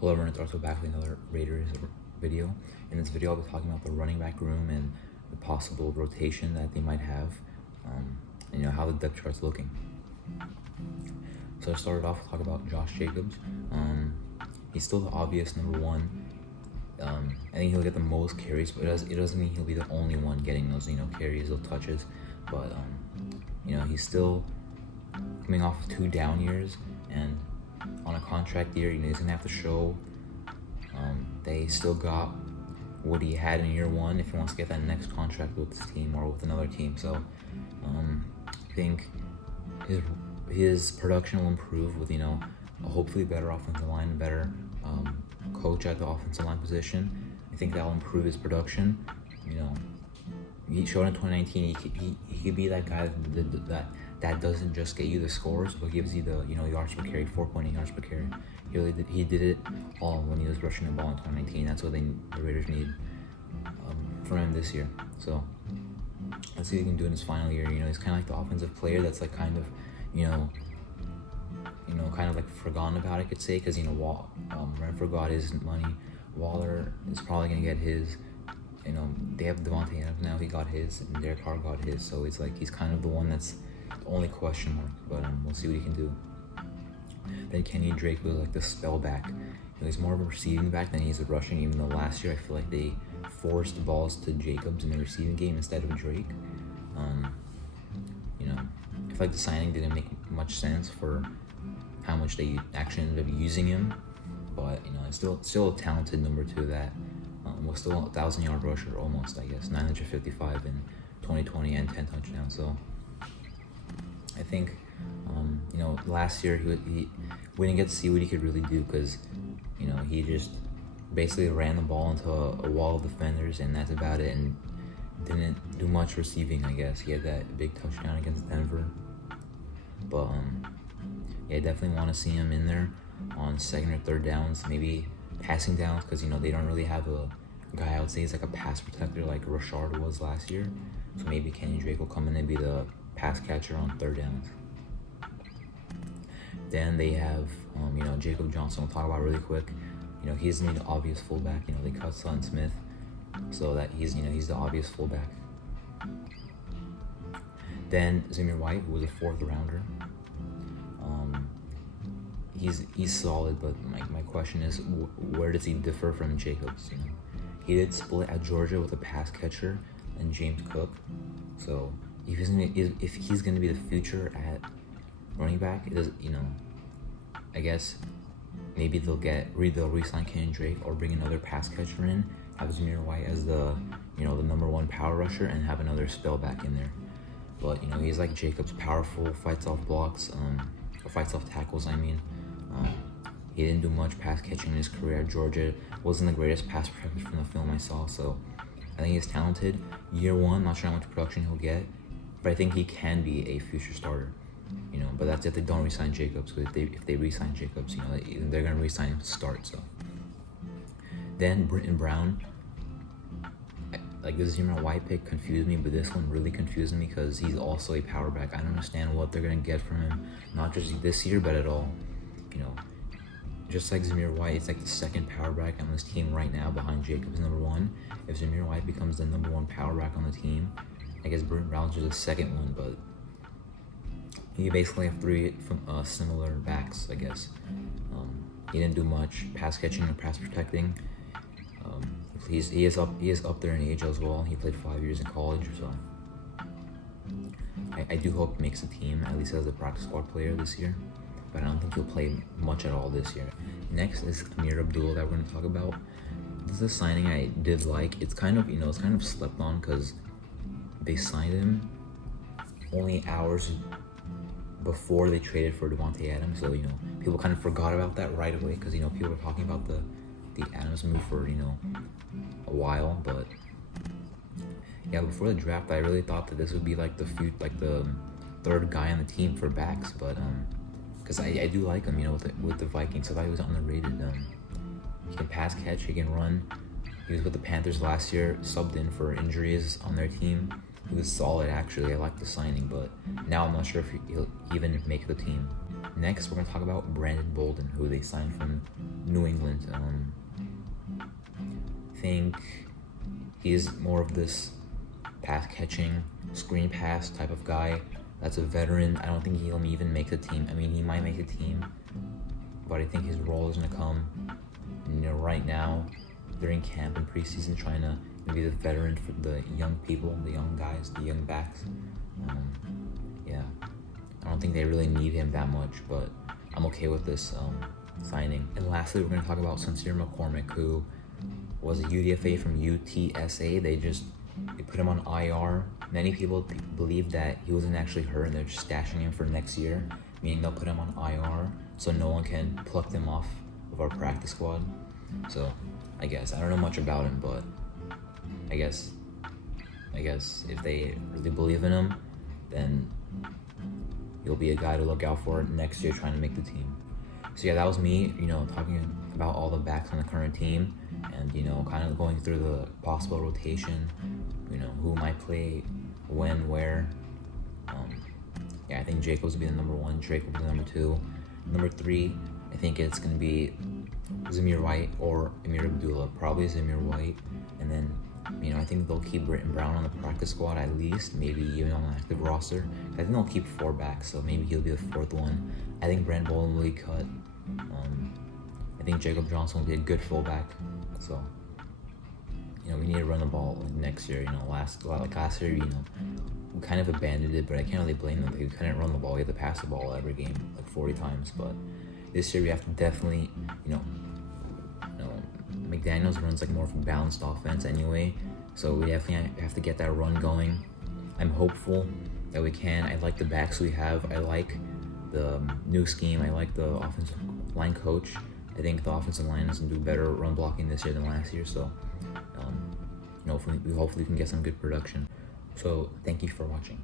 Hello everyone, it's Arthur back with another Raiders video. In this video, I'll be talking about the running back room and the possible rotation that they might have, and how the depth chart's looking. So I started off with talking about Josh Jacobs. He's still the obvious number one. I think he'll get the most carries, but it doesn't mean he'll be the only one getting those carries, those touches. But he's still coming off of 2 down years, and on a contract year, he's gonna have to show they still got what he had in year 1 if he wants to get that next contract with this team or with another team. So I think his production will improve with a hopefully better offensive line, better coach at the offensive line position. I think that'll improve his production. He showed in 2019 he could be that guy that doesn't just get you the scores, but gives you the yards per carry, 4.8 yards per carry. He did it all when he was rushing the ball in 2019. That's what the Raiders need from him this year. So let's see what he can do in his final year. He's kind of like the offensive player that's like kind of kind of like forgotten about, I could say, because Renfrow got his money. Waller is probably gonna get his. They have Davante Adams now. He got his, and Derek Carr got his. So it's like he's kind of the one that's the only question mark. But we'll see what he can do. Then Kenny Drake was like the spell back. He's more of a receiving back than he's a rushing. Even though last year I feel like they forced the balls to Jacobs in the receiving game instead of Drake. I feel like the signing didn't make much sense for how much they actually ended up using him. But it's still a talented number 2 that was still a 1,000-yard rusher almost, I guess, 955 in 2020 and 10 touchdowns. So I think last year we didn't get to see what he could really do because he just basically ran the ball into a wall of defenders, and that's about it, and didn't do much receiving. I guess he had that big touchdown against Denver, but I definitely want to see him in there on 2nd or 3rd downs, maybe passing downs, because they don't really have a guy I would say is like a pass protector like Rashard was last year. So maybe Kenny Drake will come in and be the pass catcher on 3rd downs. Then they have Jacob Johnson. We'll talk about really quick. He's the obvious fullback. They cut Sutton Smith, so that he's the obvious fullback. Then Zamir White, who was a 4th rounder. He's solid, but my question is, where does he differ from Jacobs? He did split at Georgia with a pass catcher and James Cook. So if he's gonna be the future at running back, it does I guess maybe they'll re-sign Kenny Drake or bring another pass catcher in, have Zamir White as the the number 1 power rusher, and have another spell back in there. But he's like Jacobs, powerful, fights off blocks, or fights off tackles. He didn't do much pass catching in his career at Georgia. Wasn't the greatest pass protector from the film I saw. So I think he's talented. Year 1, not sure how much production he'll get, but I think he can be a future starter. But that's if they don't re-sign Jacobs. Because if they re-sign Jacobs, they're gonna re-sign him to start. So then Britton Brown. Like the Zamir White pick confused me, but this one really confused me because he's also a power back. I don't understand what they're gonna get from him, not just this year, but at all. Just like Zamir White, it's like the 2nd power back on this team right now behind Jacobs, number 1. If Zamir White becomes the number 1 power back on the team, I guess Britton Brown's just the 2nd one, but you basically have 3 from similar backs, I guess. He didn't do much pass catching or pass protecting. He is up there in age as well. He played 5 years in college, so I do hope he makes the team, at least as a practice squad player this year. But I don't think he'll play much at all this year. Next is Amir Abdullah that we're going to talk about. This is a signing I did like. It's kind of it's kind of slept on because they signed him only hours before they traded for Davante Adams. So people kind of forgot about that right away because people were talking about the Adams move for a while. But yeah, before the draft, I really thought that this would be like the 3rd guy on the team for backs, but because I do like him, with the Vikings. I thought he was underrated. He can pass catch, he can run. He was with the Panthers last year, subbed in for injuries on their team. He was solid, actually. I like the signing, but now I'm not sure if he'll even make the team. Next, we're gonna talk about Brandon Bolden, who they signed from New England. I think he's more of this pass catching, screen pass type of guy. That's a veteran. I don't think he'll even make the team. I mean, he might make the team, but I think his role is gonna come, right now during camp and preseason, trying to be the veteran for the young people, the young guys, the young backs. Yeah, I don't think they really need him that much, but I'm okay with this signing. And lastly, we're gonna talk about Sincere McCormick, who was a UDFA from UTSA. They put him on IR. Many people believe that he wasn't actually hurt and they're just stashing him for next year, meaning they'll put him on IR so no one can pluck them off of our practice squad. So I guess I don't know much about him, but I guess if they really believe in him, then he'll be a guy to look out for next year trying to make the team. So yeah, that was me, talking about all the backs on the current team and, kind of going through the possible rotation, who might play when, where. Yeah, I think Jacobs will be the number 1, Drake will be the number 2. Number 3, I think it's going to be Zamir White or Amir Abdullah, probably Zamir White. And then, I think they'll keep Britton Brown on the practice squad at least, maybe even on the active roster. I think they'll keep 4 backs, so maybe he'll be the 4th one. I think Brandon Bolden will be cut. I think Jacob Johnson will be a good fullback. So, we need to run the ball next year. Last year, we kind of abandoned it, but I can't really blame them. They couldn't run the ball. We had to pass the ball every game, like 40 times. But this year we have to definitely, McDaniels runs like more of a balanced offense anyway. So we definitely have to get that run going. I'm hopeful that we can. I like the backs we have. I like the new scheme. I like the offensive line coach. I think the offensive line is going to do better run blocking this year than last year. So, hopefully we can get some good production. So thank you for watching.